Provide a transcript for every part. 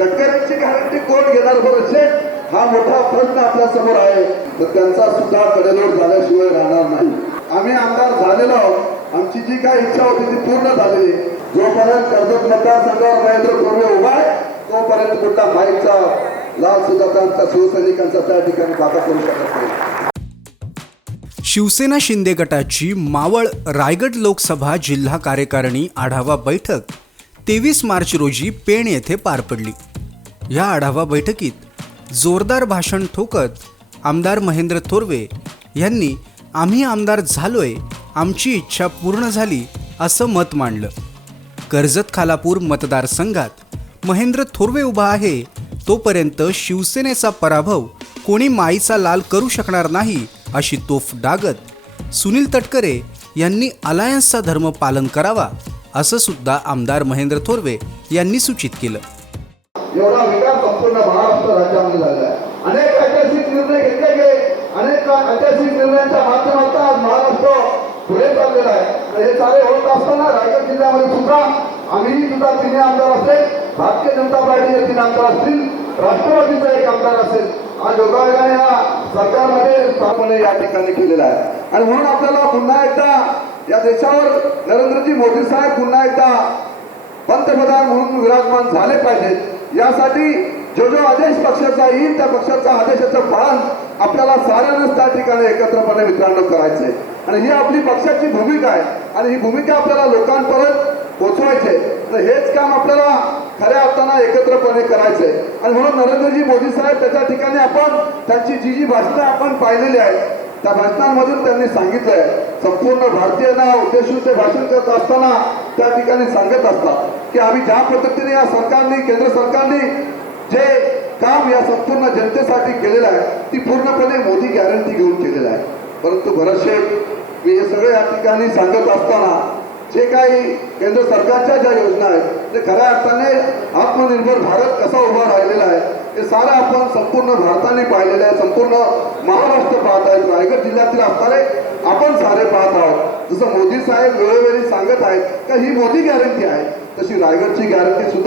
तटकऱ्यांची guarantee कोण घेणार बरं शेठ हा मोठा प्रश्न आपल्यासमोर आहे. तर त्यांचा सुद्धा कडेलोट झाल्याशिवाय राहणार नाही. आम्ही आमदार झालेलो आहोत. आमची जी काय इच्छा होती ती पूर्ण झालेली. जोपर्यंत कर्जत मतदारसंघावर महेंद्र कोरवे उभा आहे तोपर्यंत कुठला माईकचा लाल सुजातांचा शिवसैनिकांचा त्या ठिकाणी वाटा करू शकत नाही. शिवसेना शिंदे गटाची मावळ रायगड लोकसभा जिल्हा कार्यकारिणी आढावा बैठक. तेवीस मार्च रोजी पेण येथे पार पडली. या आढावा बैठकीत जोरदार भाषण ठोकत आमदार महेंद्र थोरवे यांनी आम्ही आमदार झालोय आमची इच्छा पूर्ण झाली असं मत मांडलं. कर्जत खालापूर मतदारसंघात महेंद्र थोरवे उभा आहे तोपर्यंत शिवसेनेचा पराभव कोणी माईचा लाल करू शकणार नाही अशी तोफ डागत सुनील तटकरे यांनी अलायन्सचा धर्म पालन करावा असं सुद्धा आमदार महेंद्र थोरवे यांनी सूचित केलं. एवढा विकास संपूर्ण महाराष्ट्र राज्यामध्ये झाला आहे अनेक ऐतिहासिक निर्णय घेतले गेले. अनेक ऐतिहासिक निर्णयांच्या माध्यमातून आज महाराष्ट्र पुढे चाललेला आहे. आणि हे सारे होत असताना रायगड जिल्ह्यामध्ये सुद्धा आम्ही सुद्धा तिन्ही आमदार असेल भारतीय जनता पार्टीचे तीन आमदार असतील. राष्ट्रवादीचा एक आमदार असेल. हा योगायोगाने या सरकारमध्ये स्थापना या ठिकाणी केलेला आहे. आणि म्हणून आपल्याला पुन्हा एकदा या देशावर नरेंद्रजी मोदी साहेब पुन्हा एकदा पंतप्रधान म्हणून विराजमान झाले पाहिजेत. यासाठी जो जो आदेश पक्षाचा येईल त्या पक्षाचा आदेशाचं पालन आपल्याला साऱ्यांनाच त्या ठिकाणी एकत्रपणे मित्रांनो करायचंय. आणि ही आपली पक्षाची भूमिका आहे. आणि ही भूमिका आपल्याला लोकांपर्यंत पोचवायचे तर हेच काम आपल्याला खऱ्या अर्थानं एकत्रपणे करायचंय. आणि म्हणून नरेंद्रजी मोदी साहेब त्याच्या ठिकाणी आपण त्यांची जी जी भाषणं आपण पाहिलेली आहेत त्या भाषणांमधून त्यांनी सांगितलंय. संपूर्ण भारतीयांना उद्देशून ते भाषण करत असताना त्या ठिकाणी सांगत असतात. की आम्ही ज्या पद्धतीने या सरकारने केंद्र सरकारने जे काम या संपूर्ण जनतेसाठी केलेलं आहे ती पूर्णपणे मोदी गॅरंटी घेऊन केलेलं आहे. परंतु भरतशे मी हे सगळे या ठिकाणी सांगत असताना जे काही केंद्र सरकारच्या ज्या योजना आहेत ते खऱ्या अर्थाने आत्मनिर्भर भारत कसा उभा राहिलेला आहे हे सारं आपण संपूर्ण भारताने पाहिलेलं आहे संपूर्ण महाराष्ट्र पाहत आहेत रायगड जिल्ह्यातील असणारे आपण सारे पाहत आहोत. जसं मोदी साहेब वेळोवेळी सांगत आहेत का ही मोदी गॅरंटी आहे तर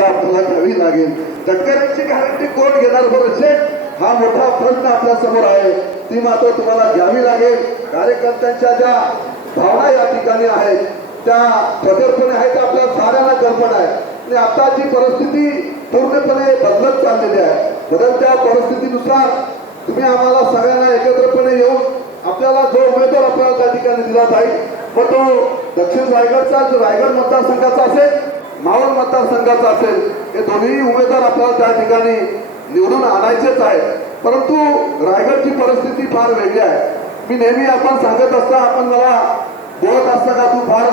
आपल्याला घ्यावी लागेल. तटकऱ्यांची गॅरंटी कोण घेणार बरं? शेठ हा मोठा प्रश्न आपल्यासमोर आहे. ती मात्र तुम्हाला घ्यावी लागेल. कार्यकर्त्यांच्या ज्या भावना या ठिकाणी आहेत त्या प्रखरपणे आहेत आपल्या साऱ्यांना कल्पना आहे. आणि आताची परिस्थिती पूर्णपणे बदलत चाललेली आहे. बदलत्या परिस्थितीनुसार तुम्ही आम्हाला सगळ्यांना एकत्रपणे येऊन आपल्याला जो उमेदवार आपल्याला त्या ठिकाणी दिला जाईल मग तो दक्षिण रायगडचा जो रायगड मतदारसंघाचा असेल मावळ मतदारसंघाचा असेल हे दोन्ही उमेदवार आपल्याला त्या ठिकाणी निवडून आणायचेच आहे परंतु रायगडची परिस्थिती फार वेगळी आहे. मी नेहमी आपण सांगत असता आपण मला बोलत असता का तू फार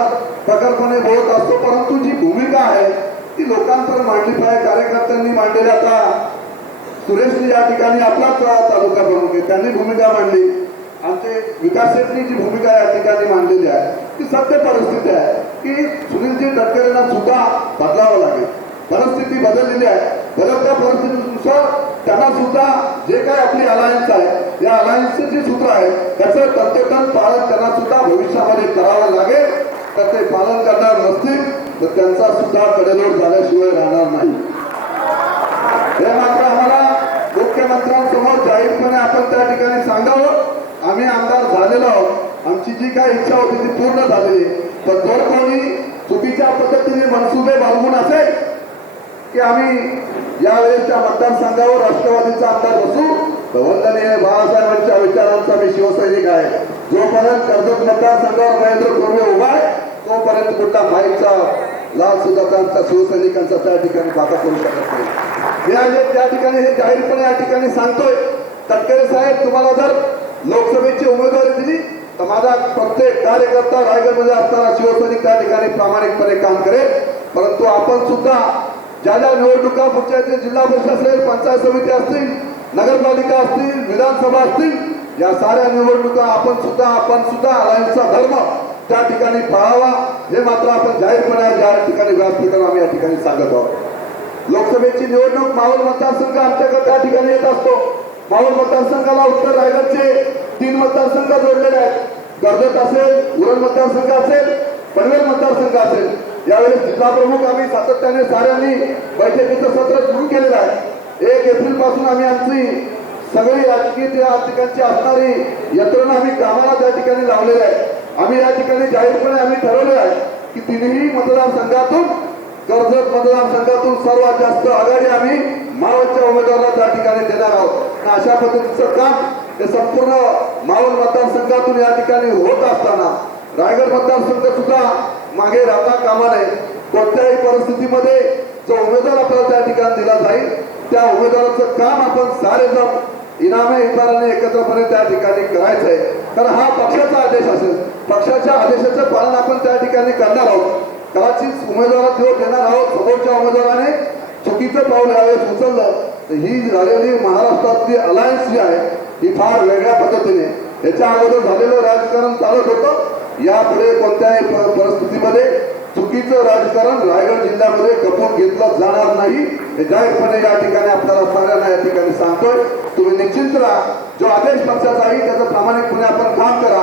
प्रखरपणे बोलत असतो परंतु जी भूमिका आहे ती लोकांपर्यंत मांडली पाहिजे. कार्यकर्त्यांनी मांडलेली आता सुरेशनी या ठिकाणी आपलाच तालुका प्रमुख आहे त्यांनी भूमिका मांडली. आमचे विकास शेट्टी जी भूमिका या ठिकाणी मांडलेली आहे ती सत्य परिस्थिती आहे. की सुनीलजी तटकरेंना सुद्धा बदलावं लागेल. परिस्थिती बदललेली आहे. बदलत्या परिस्थितीनुसार त्यांना सुद्धा जे काही आपली अलायन्स आहे या अलायन्सचे जे सूत्र आहे त्याचं तंतोतंत पालन त्यांना सुद्धा भविष्यामध्ये करावं लागेल. तर ते पालन करणार नसतील तर त्यांचा सुद्धा कडेलोट झाल्याशिवाय राहणार नाही. हे मात्र आम्हाला मुख्यमंत्र्यांसमोर जाहीरपणे आपण त्या ठिकाणी सांगावं. आम्ही आमदार झालेलो आहोत. आमची जी काही इच्छा होती ती पूर्ण झालेली तर जर कोणी चुकीच्या पद्धतीने मनसुबे बांधून असेल की आम्ही यावेळेसच्या मतदारसंघावर राष्ट्रवादीचा आमदार बसू तर वंदनीय बाळासाहेबांच्या विचारांचा मी शिवसैनिक आहे. जोपर्यंत कर्जत मतदारसंघावर महेंद्र कोरवे उभा आहे तोपर्यंत कुठला माईकचा लाल सुद्धा शिवसैनिकांचा त्या ठिकाणी बाधा करू शकत नाही. मी आज त्या ठिकाणी हे जाहीरपणे या ठिकाणी सांगतोय. तटकरे साहेब तुम्हाला जर लोकसभेची उमेदवारी दिली तर माझा प्रत्येक कार्यकर्ता रायगडमध्ये असताना शिवसैनिक त्या ठिकाणी प्रामाणिकपणे काम करेल. परंतु आपण सुद्धा ज्या ज्या निवडणुका पुढच्या जिल्हा परिषद असेल पंचायत समिती असतील नगरपालिका असतील विधानसभा असतील या साऱ्या निवडणुका आपण सुद्धा आपण सुद्धा अलायन्सचा धर्म त्या ठिकाणी पाळावा. हे मात्र आपण जाहीरपणे ज्या ठिकाणी व्यासपीठावर आम्ही या ठिकाणी सांगत आहोत. लोकसभेची निवडणूक मावळ मतदारसंघ आमच्याकडे त्या ठिकाणी येत असतो. मावळ मतदारसंघाला उत्तर रायगडचे तीन मतदारसंघ जोडलेले आहेत. कर्जत असेल उरण मतदारसंघ असेल पनवेल मतदारसंघ असेल यावेळेस जिल्हा प्रमुख आम्ही सातत्याने साऱ्यांनी बैठकीचं सत्र सुरू केलेलं आहे. एक एप्रिलपासून आम्ही आमची सगळी राजकीय त्या ठिकाणची असणारी यंत्रणा आम्ही कामाला त्या ठिकाणी लावलेली आहे. आम्ही या ठिकाणी जाहीरपणे आम्ही ठरवले आहे की तिन्ही मतदारसंघातून कर्जत मतदारसंघातून सर्वात जास्त आघाडी आम्ही मावळच्या उमेदवाराला त्या ठिकाणी देणार आहोत. अशा पद्धतीचं काम हे संपूर्ण मावळ मतदारसंघातून या ठिकाणी होत असताना रायगड मतदारसंघ सुद्धा मागे राहता कामा नये. कोणत्याही परिस्थितीमध्ये जो उमेदवार आपल्याला त्या ठिकाणी दिला जाईल त्या उमेदवाराचं काम आपण सारे जण इनामे इतरांनी एकत्रपणे त्या ठिकाणी करायचं आहे कारण हा पक्षाचा आदेश असेल. पक्षाच्या आदेशाचं पालन आपण त्या ठिकाणी करणार आहोत. कदाचित उमेदवारात जो देणार आहोत. समोरच्या उमेदवाराने चुकीचं पाऊल यावेळेस उचललं. ही झालेली महाराष्ट्रातली अलायन्स जी आहे ही फार वेगळ्या पद्धतीने. याच्या अगोदर झालेलं राजकारण चालत होतं. यापुढे कोणत्याही परिस्थितीमध्ये चुकीचं राजकारण रायगड जिल्ह्यामध्ये कपून घेतलं जाणार नाही. हे जाहीरपणे या ठिकाणी आपल्याला सगळ्यांना या ठिकाणी सांगतोय. तुम्ही निश्चित राहा. जो आदेश पक्षाचा आहे त्याचं प्रामाणिकपणे आपण काम करा.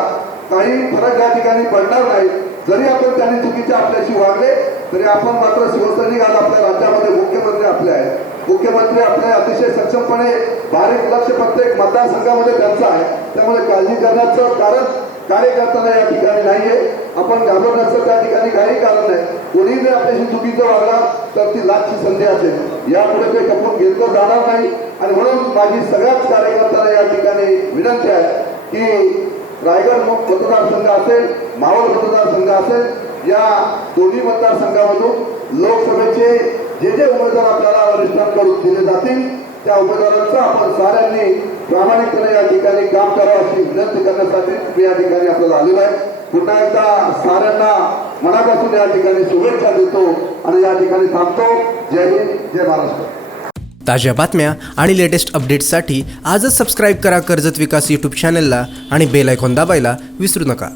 काही फरक या ठिकाणी पडणार नाही. जरी आपण त्यांनी चुकीचे आपल्याशी वागले तरी आपण मात्र शिवसैनिक आज आपल्या राज्यामध्ये मुख्यमंत्री आपले आहेत. मुख्यमंत्री आपले अतिशय सक्षमपणे बारीक लक्ष प्रत्येक मतदारसंघामध्ये त्यांचं आहे. त्यामुळे काळजी करण्याचं कारण कार्यकर्त्यांना या ठिकाणी नाहीये. आपण घाबरण्याचं त्या ठिकाणी काही कारण नाही. कोणी जर आपल्याशी चुकीचं वागला तर ती लाखची संधी असेल. यापुढे ते खपून घेतलं जाणार नाही. आणि म्हणून माझी सगळ्याच कार्यकर्त्यांना या ठिकाणी विनंती आहे की रायगड मतदारसंघ असेल मावळ मतदारसंघ असेल या दोन्ही मतदारसंघामधून लोकसभेचे जे जे उमेदवार आपल्याला वरिष्ठांकडून दिले जातील त्या उमेदवारांचं आपण साऱ्यांनी प्रामाणिकपणे या ठिकाणी काम करावं अशी विनंती करण्यासाठी मी या ठिकाणी आपल्याला आलेलो आहे. पुन्हा एकदा साऱ्यांना मनापासून या ठिकाणी शुभेच्छा देतो आणि या ठिकाणी थांबतो. जय हिंद जय महाराष्ट्र. ताज्या बातम्या आणि लेटेस्ट अपडेट्ससाठी आजच सबस्क्राईब करा कर्जत विकास यूट्यूब चॅनलला आणि बेल आयकॉन दाबायला विसरू नका.